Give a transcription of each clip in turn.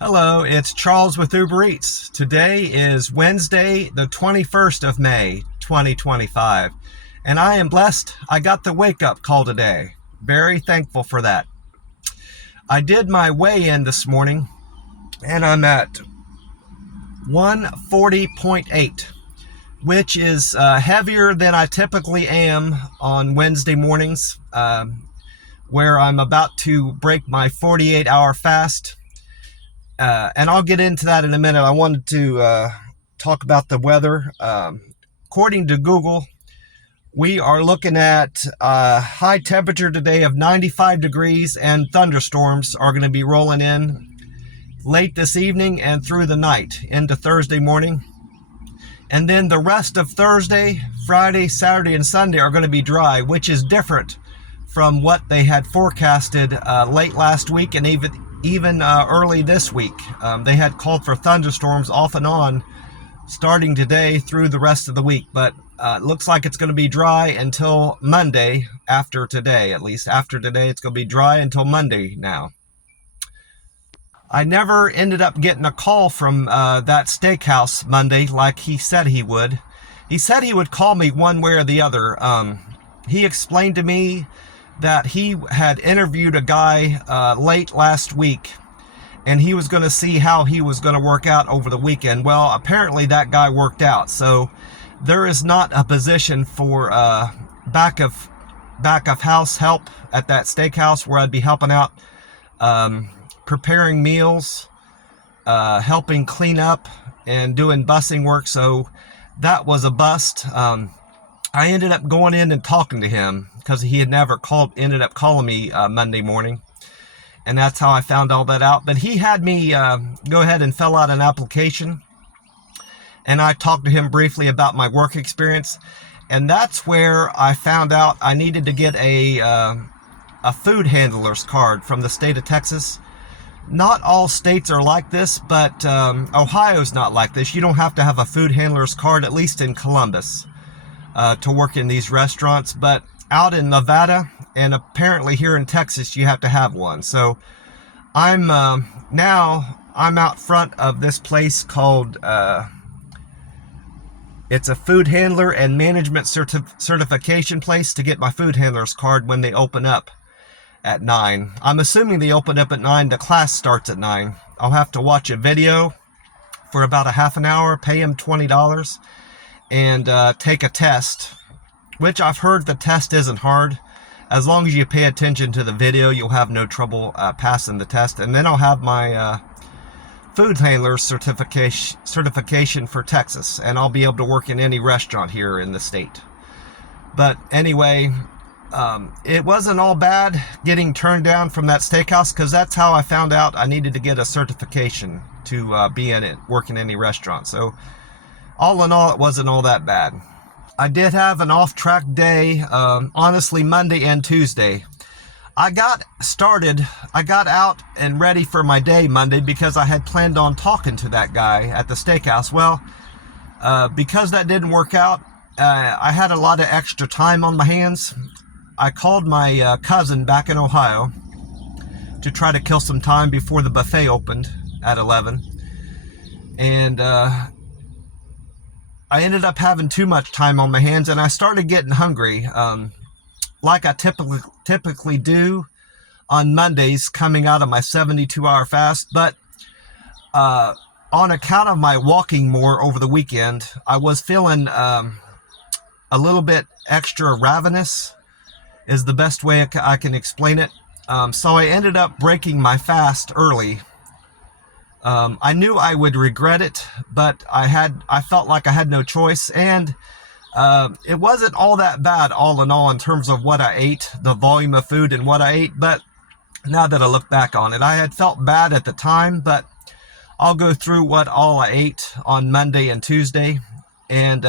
Hello, it's Charles with Uber Eats. Today is Wednesday, the 21st of May, 2025, and I am blessed I got the wake-up call today. Very thankful for that. I did my weigh-in this morning, and I'm at 140.8, which is heavier than I typically am on Wednesday mornings, where I'm about to break my 48-hour fast. And I'll get into that in a minute. I wanted to talk about the weather. According to Google, we are looking at a high temperature today of 95 degrees, and thunderstorms are going to be rolling in late this evening and through the night into Thursday morning. And then the rest of Thursday, Friday, Saturday, and Sunday are going to be dry, which is different from what they had forecasted late last week and even early this week. They had called for thunderstorms off and on starting today through the rest of the week, but it looks like it's going to be dry until Monday. After today, at least after today, it's going to be dry until Monday now. I never ended up getting a call from that steakhouse Monday like he said he would. He said he would call me one way or the other. He explained to me that he had interviewed a guy late last week, and he was going to see how he was going to work out over the weekend. Well, apparently that guy worked out, so there is not a position for back of house help at that steakhouse where I'd be helping out, preparing meals, helping clean up, and doing bussing work. So that was a bust. I ended up going in and talking to him because he had never ended up calling me Monday morning. And that's how I found all that out. But he had me go ahead and fill out an application. And I talked to him briefly about my work experience. And that's where I found out I needed to get a food handler's card from the state of Texas. Not all states are like this, but Ohio's not like this. You don't have to have a food handler's card, at least in Columbus, to work in these restaurants. But out in Nevada and apparently here in Texas, you have to have one. So I'm out front of this place called it's a food handler and management certification place to get my food handler's card when they open up at 9. I'm assuming they open up at 9. The class starts at 9. I'll have to watch a video for about a half an hour, pay them $20, and take a test, which I've heard the test isn't hard. As long as you pay attention to the video, you'll have no trouble passing the test. And then I'll have my food handler certification for Texas, and I'll be able to work in any restaurant here in the state. But anyway, it wasn't all bad getting turned down from that steakhouse, because that's how I found out I needed to get a certification to be in it, work in any restaurant. So all in all, it wasn't all that bad. I did have an off-track day, honestly, Monday and Tuesday. I got out and ready for my day Monday because I had planned on talking to that guy at the steakhouse. Well, because that didn't work out, I had a lot of extra time on my hands. I called my cousin back in Ohio to try to kill some time before the buffet opened at 11. And I ended up having too much time on my hands, and I started getting hungry, like I typically do on Mondays coming out of my 72-hour fast. But on account of my walking more over the weekend, I was feeling a little bit extra ravenous, is the best way I can explain it. So I ended up breaking my fast early. I knew I would regret it, but I felt like I had no choice, and it wasn't all that bad all in all in terms of what I ate, the volume of food and what I ate. But now that I look back on it, I had felt bad at the time, but I'll go through what all I ate on Monday and Tuesday, and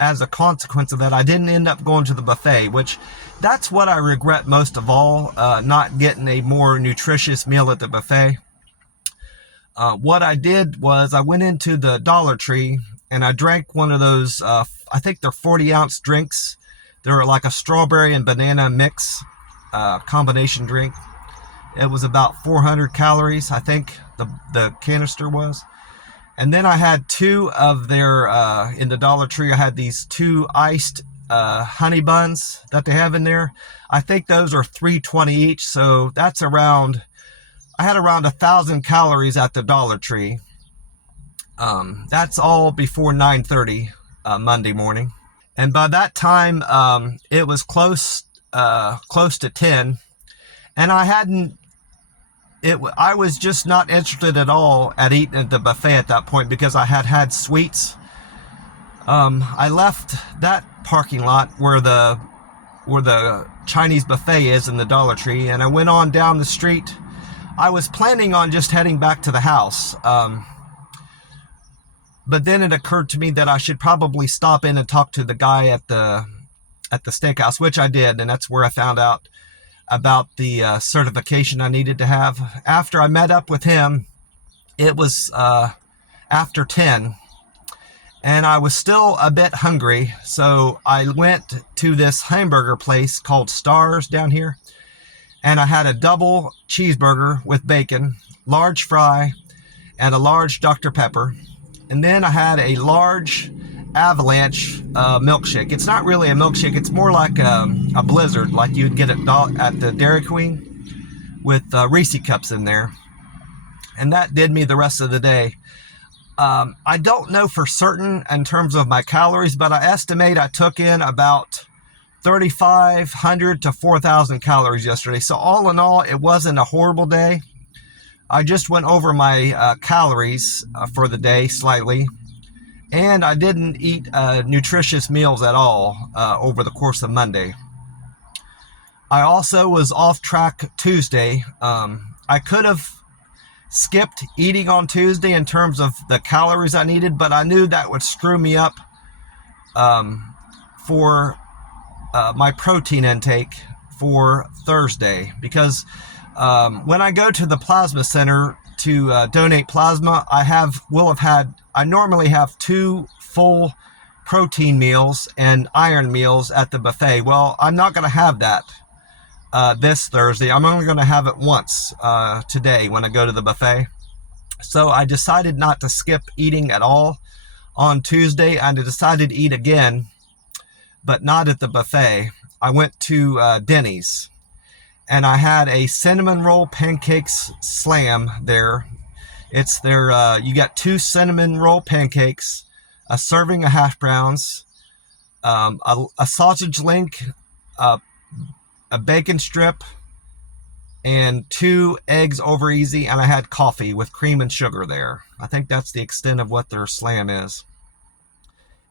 as a consequence of that, I didn't end up going to the buffet, which that's what I regret most of all, not getting a more nutritious meal at the buffet. What I did was I went into the Dollar Tree and I drank one of those, I think they're 40-ounce drinks. They're like a strawberry and banana mix combination drink. It was about 400 calories, I think the canister was. And then I had two of their, in the Dollar Tree, I had these two iced honey buns that they have in there. I think those are $3.20 each, so that's around, I had around 1,000 calories at the Dollar Tree. That's all before 9:30 Monday morning. And by that time, it was close to 10, and I was just not interested at all at eating at the buffet at that point because I had had sweets. I left that parking lot where the Chinese buffet is in the Dollar Tree, and I went on down the street. I was planning on just heading back to the house, but then it occurred to me that I should probably stop in and talk to the guy at the steakhouse, which I did, and that's where I found out about the certification I needed to have. After I met up with him, it was after 10, and I was still a bit hungry, so I went to this hamburger place called Stars down here, and I had a double cheeseburger with bacon, large fry, and a large Dr. Pepper. And then I had a large Avalanche milkshake. It's not really a milkshake, it's more like a Blizzard, like you'd get at the Dairy Queen, with Reese cups in there. And that did me the rest of the day. I don't know for certain in terms of my calories, but I estimate I took in about 3,500 to 4,000 calories yesterday. So all in all, it wasn't a horrible day. I just went over my calories for the day slightly, and I didn't eat nutritious meals at all over the course of Monday. I also was off track Tuesday. I could have skipped eating on Tuesday in terms of the calories I needed, but I knew that would screw me up for my protein intake for Thursday, because when I go to the plasma center to donate plasma, I normally have 2 full protein meals and iron meals at the buffet. Well, I'm not going to have that this Thursday. I'm only going to have it once today when I go to the buffet. So I decided not to skip eating at all on Tuesday. I decided to eat again, but not at the buffet. I went to Denny's, and I had a cinnamon roll pancakes slam there. It's their, you got 2 cinnamon roll pancakes, a serving of hash browns, a sausage link, a bacon strip, and 2 eggs over easy, and I had coffee with cream and sugar there. I think that's the extent of what their slam is.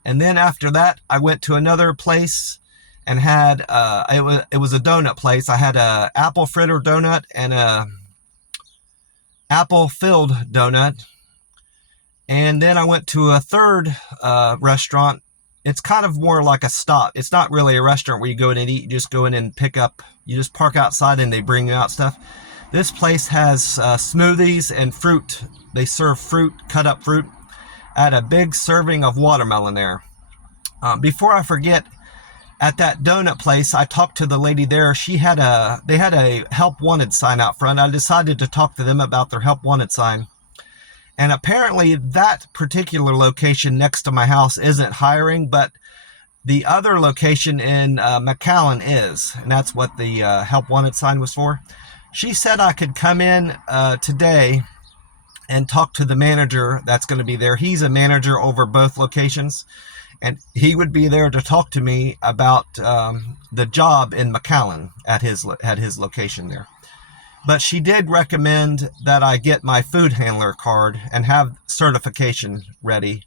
And then after that, I went to another place and had, it was a donut place. I had a apple fritter donut and a apple filled donut. And then I went to a third restaurant. It's kind of more like a stop. It's not really a restaurant where you go in and eat. You just go in and pick up. You just park outside and they bring you out stuff. This place has smoothies and fruit. They serve fruit, cut up fruit. I had a big serving of watermelon there. Before I forget, at that donut place, I talked to the lady there. They had a help wanted sign out front. I decided to talk to them about their help wanted sign. And apparently that particular location next to my house isn't hiring, but the other location in McAllen is, and that's what the help wanted sign was for. She said I could come in today and talk to the manager that's going to be there. He's a manager over both locations, and he would be there to talk to me about the job in McAllen at his location there. But she did recommend that I get my food handler card and have certification ready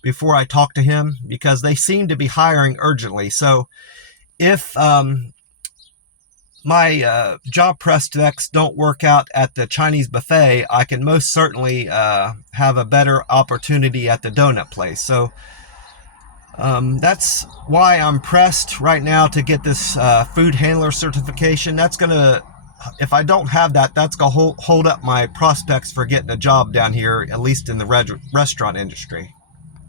before I talk to him, because they seem to be hiring urgently. So if my job prospects don't work out at the Chinese buffet, I can most certainly have a better opportunity at the donut place. So that's why I'm pressed right now to get this food handler certification. That's going to, if I don't have that, that's going to hold up my prospects for getting a job down here, at least in the restaurant industry.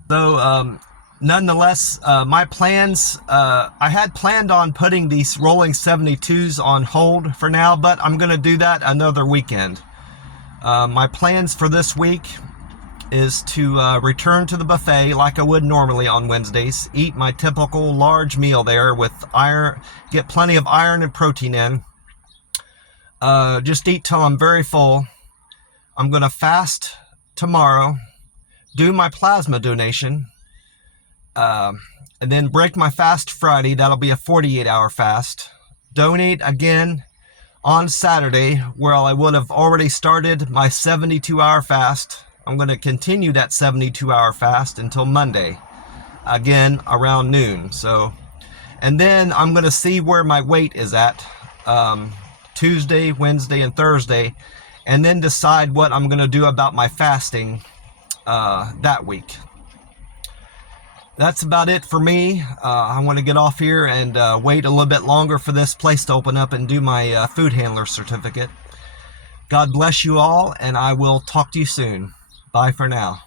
So nonetheless, my plans, I had planned on putting these rolling 72s on hold for now, but I'm going to do that another weekend. My plans for this week is to return to the buffet like I would normally on Wednesdays, eat my typical large meal there with iron, get plenty of iron and protein in, just eat till I'm very full. I'm going to fast tomorrow, do my plasma donation, and then break my fast Friday. That'll be a 48-hour fast. Donate again on Saturday, where I would have already started my 72-hour fast. I'm going to continue that 72-hour fast until Monday, again around noon. So, and then I'm going to see where my weight is at Tuesday, Wednesday, and Thursday, and then decide what I'm going to do about my fasting that week. That's about it for me. I want to get off here and wait a little bit longer for this place to open up and do my food handler certificate. God bless you all, and I will talk to you soon. Bye for now.